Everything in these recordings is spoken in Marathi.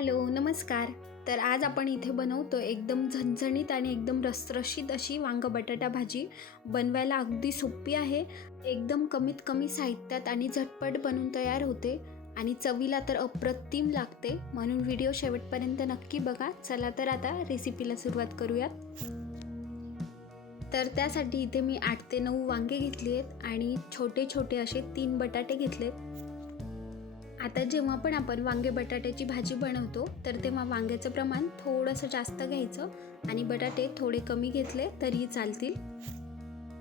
हॅलो नमस्कार. तर आज आपण इथे बनवतो एकदम झणझणीत आणि एकदम रसरशीत अशी वांग बटाटा भाजी. बनवायला अगदी सोपी आहे. एकदम कमीत कमी साहित्यात आणि झटपट बनून तयार होते. आणि चवीला तर अप्रतिम लागते. म्हणून व्हिडिओ शेवटपर्यंत नक्की बघा. चला तर आता रेसिपीला सुरुवात करूयात. तर त्यासाठी इथे मी आठ ते नऊ वांगे घेतली आहेत आणि छोटे छोटे असे तीन बटाटे घेतलेत. आता जेव्हा पण आपण वांगे बटाट्याची भाजी बनवतो तर तेव्हा वांग्याचं प्रमाण थोडंसं जास्त घ्यायचं आणि बटाटे थोडे कमी घेतले तरीही चालतील.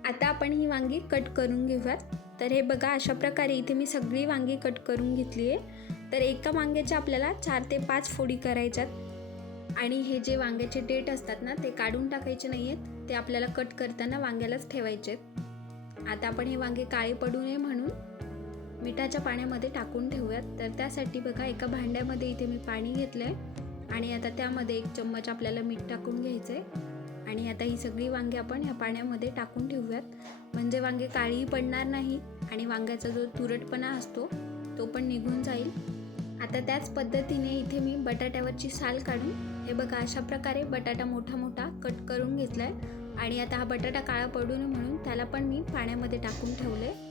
आता आपण ही वांगी कट करून घेऊयात. तर हे बघा अशा प्रकारे इथे मी सगळी वांगी कट करून घेतली आहे. तर एका वांग्याच्या आपल्याला चार ते पाच फोडी करायच्यात. आणि हे जे वांग्याचे डेट असतात ना ते काढून टाकायचे नाही आहेत ते आपल्याला कट करताना वांग्यालाच ठेवायचे आहेत आता आपण हे वांगे काळे पडू नये म्हणून मिठाच्या पाण्यामध्ये टाकून ठेवूयात. तर त्यासाठी बघा एका भांड्यामध्ये इथे मी पाणी घेतलं आहे आणि आता त्यामध्ये एक चम्मच आपल्याला मीठ टाकून घ्यायचं आहे आणि आता ही सगळी वांगी आपण ह्या पाण्यामध्ये टाकून ठेवूयात. म्हणजे वांगे काळीही पडणार नाही आणि वांग्याचा जो तुरटपणा असतो तो पण निघून जाईल. आता त्याच पद्धतीने इथे मी बटाट्यावरची साल काढून हे बघा अशा प्रकारे बटाटा मोठा मोठा कट करून घेतला आहे आणि आता हा बटाटा काळा पडू नये म्हणून त्याला पण मी पाण्यामध्ये टाकून ठेवलं आहे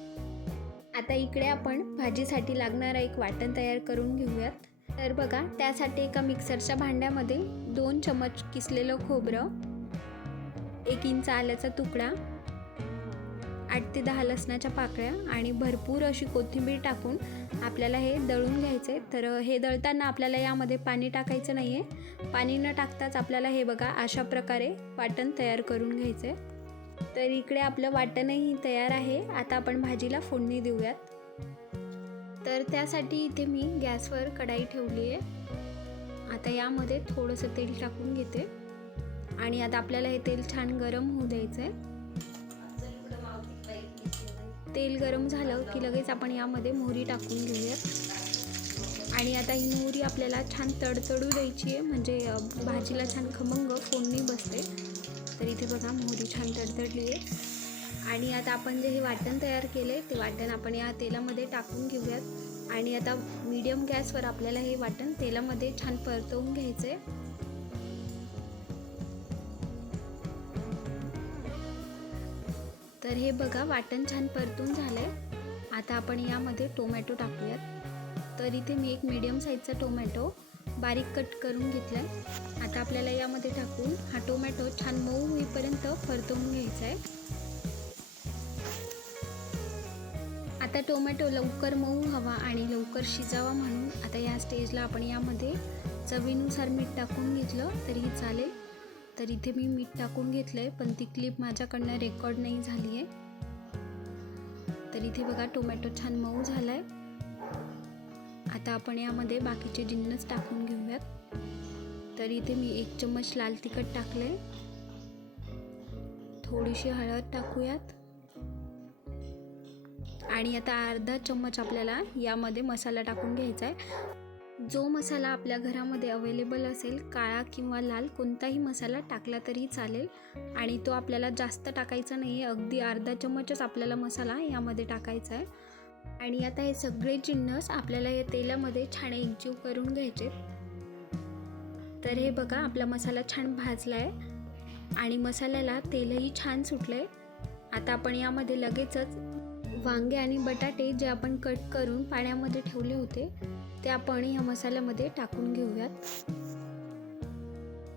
आता इकडे आपण भाजीसाठी लागणारं एक वाटण तयार करून घेऊयात. तर बघा त्यासाठी एका मिक्सरच्या भांड्यामध्ये दोन चमच किसलेलं खोबरं एक इंच आल्याचा तुकडा आठ ते दहा लसणाच्या पाकळ्या आणि भरपूर अशी कोथिंबीर टाकून आपल्याला हे दळून घ्यायचं आहे तर हे दळताना आपल्याला यामध्ये पाणी टाकायचं नाही आहे पाणी न टाकताच आपल्याला हे बघा अशा प्रकारे वाटण तयार करून घ्यायचं आहे तर इकडे आपलं वाटणही तयार आहे. आता आपण भाजीला फोडणी देऊयात. तर त्यासाठी इथे मी गॅसवर कढाई ठेवली आहे. आता यामध्ये थोडंसं तेल टाकून घेते. आणि आता आपल्याला हे तेल छान गरम होऊ द्यायचं आहे तेल गरम झालं की लगेच आपण यामध्ये मोहरी टाकून घेऊयात. आणि आता ही मोहरी आपल्याला छान तडतडू द्यायची आहे. म्हणजे भाजीला छान खमंग फोडणी बसते. तर इथे बघा मोहरी छान तडतडली आहे. आणि आता आपण जे हे वाटण तयार केले ते वाटण आपण या तेलामध्ये टाकून घेऊयात. आणि आता मीडियम गॅसवर आपल्याला हे वाटण तेलामध्ये छान परतवून घ्यायचं आहे तर हे बघा वाटण छान परतून झालं आहे आता आपण यामध्ये टोमॅटो टाकूयात. तर इथे मी एक मीडियम साईजचा टोमॅटो बारीक कट करून घेतला आहे आता आपल्याला यामध्ये टाकून हा टोमॅटो छान मऊ होईपर्यंत परतवून घ्यायचा आहे आता टोमॅटो लवकर मऊ हवा आणि लवकर शिजावा म्हणून आता या स्टेजला आपण यामध्ये चवीनुसार मीठ टाकून घेतलं तरीही चालेल. तर इथे मी मीठ टाकून घेतलं आहे पण ती क्लिप माझ्याकडनं रेकॉर्ड नाही झाली आहे तर इथे बघा टोमॅटो छान मऊ झाला आहे आता आपण यामध्ये बाकीचे जिन्नस टाकून घेऊयात. तर इथे मी एक चम्मच लाल तिखट टाकले थोडीशी हळद टाकूयात. आणि आता अर्धा चम्मच आपल्याला यामध्ये मसाला टाकून घ्यायचा आहे जो मसाला आपल्या घरामध्ये अवेलेबल असेल काळा किंवा लाल कोणताही मसाला टाकला तरी चालेल. आणि तो आपल्याला जास्त टाकायचा नाही आहे अगदी अर्धा चम्मचच आपल्याला मसाला यामध्ये टाकायचा आहे आणि आता हे सगळे जिन्नस आपल्याला या तेलामध्ये छान एकजीव करून घ्यायचे. तर हे बघा आपला मसाला छान भाजला आहे आणि मसाल्याला तेलही छान सुटलं आहे आता आपण यामध्ये लगेचच वांगे आणि बटाटे जे आपण कट करून पाण्यामध्ये ठेवले होते ते आपण ह्या मसाल्यामध्ये टाकून घेऊयात.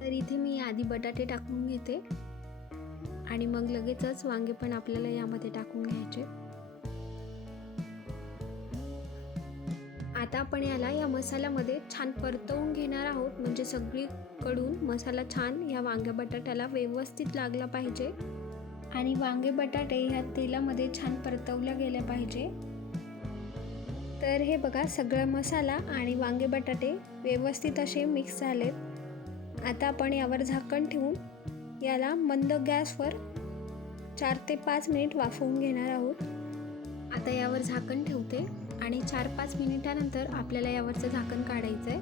तर इथे मी आधी बटाटे टाकून घेते आणि मग लगेचच वांगे पण आपल्याला यामध्ये टाकून घ्यायचे. आता आपण याला या मसाल्यामध्ये छान परतवून घेणार आहोत. म्हणजे सगळीकडून मसाला छान या वांग्या बटाट्याला व्यवस्थित लागला पाहिजे. आणि वांगे बटाटे ह्या तेलामध्ये छान परतवल्या गेल्या पाहिजे. तर हे बघा सगळं मसाला आणि वांगे बटाटे व्यवस्थित असे मिक्स झालेत. आता आपण यावर झाकण ठेवून याला मंद गॅसवर चार ते पाच मिनिट वाफवून घेणार आहोत. आता यावर झाकण ठेवते. चार पाच मिनिटानंतर आपल्याला यावरचं झाकण काढायचं आहे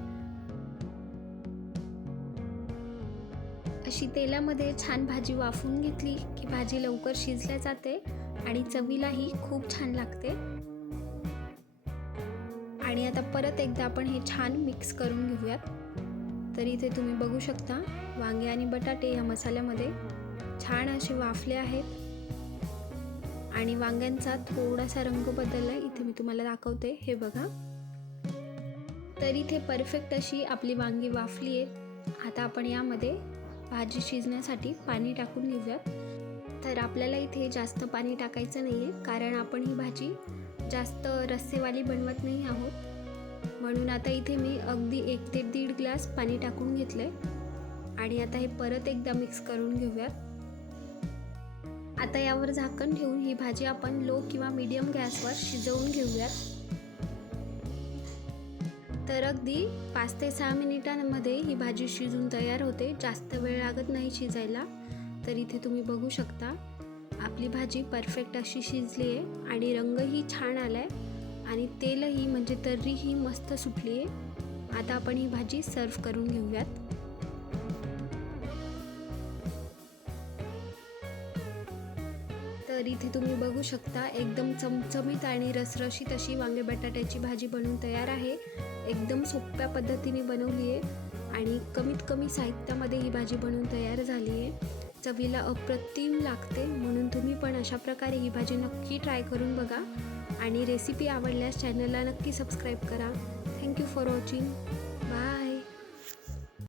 अशी तेलामध्ये छान भाजी वाफून घेतली की भाजी लवकर शिजल्या जाते आणि चवीलाही खूप छान लागते. आणि आता परत एकदा आपण हे छान मिक्स करून घेऊयात. तर इथे तुम्ही बघू शकता वांगे आणि बटाटे या मसाल्यामध्ये छान असे वाफले आहेत. आणि वांग्यांचा थोडासा रंग बदलला इथे मी तुम्हाला दाखवते. हे बघा. तर इथे परफेक्ट अशी आपली वांगी वाफली आहेत आता आपण यामध्ये भाजी शिजण्यासाठी पाणी टाकून घेऊयात. तर आपल्याला इथे जास्त पाणी टाकायचं नाही आहे कारण आपण ही भाजी जास्त रस्सेवाली बनवत नाही आहोत. म्हणून आता इथे मी अगदी एक ते दीड ग्लास पाणी टाकून घेतलं आहे आणि आता हे परत एकदा मिक्स करून घेऊयात. आता यावर झाकण ठेवून ही भाजी आपण लो किंवा मीडियम गॅसवर शिजवून घेऊयात. तर अगदी पाच ते सहा मिनिटांमध्ये ही भाजी शिजून तयार होते. जास्त वेळ लागत नाही शिजायला. तर इथे तुम्ही बघू शकता आपली भाजी परफेक्ट अशी शिजली आहे आणि रंगही छान आला आहे आणि तेलही म्हणजे तर्रीही मस्त सुटली आहे. आता आपण ही भाजी सर्व करून घेऊयात. तर इथे तुम्ही बघू शकता एकदम चमचमीत आणि रसरशीत अशी वांगे बटाट्याची भाजी बनवून तयार आहे. एकदम सोप्या पद्धतीने बनवली आहे आणि कमीत कमी साहित्यामध्ये ही भाजी बनवून तयार झाली आहे. चवीला अप्रतिम लागते म्हणून तुम्ही पण अशा प्रकारे ही भाजी नक्की ट्राय करून बघा आणि रेसिपी आवडल्यास चॅनलला नक्की सबस्क्राईब करा. Thank you for watching bye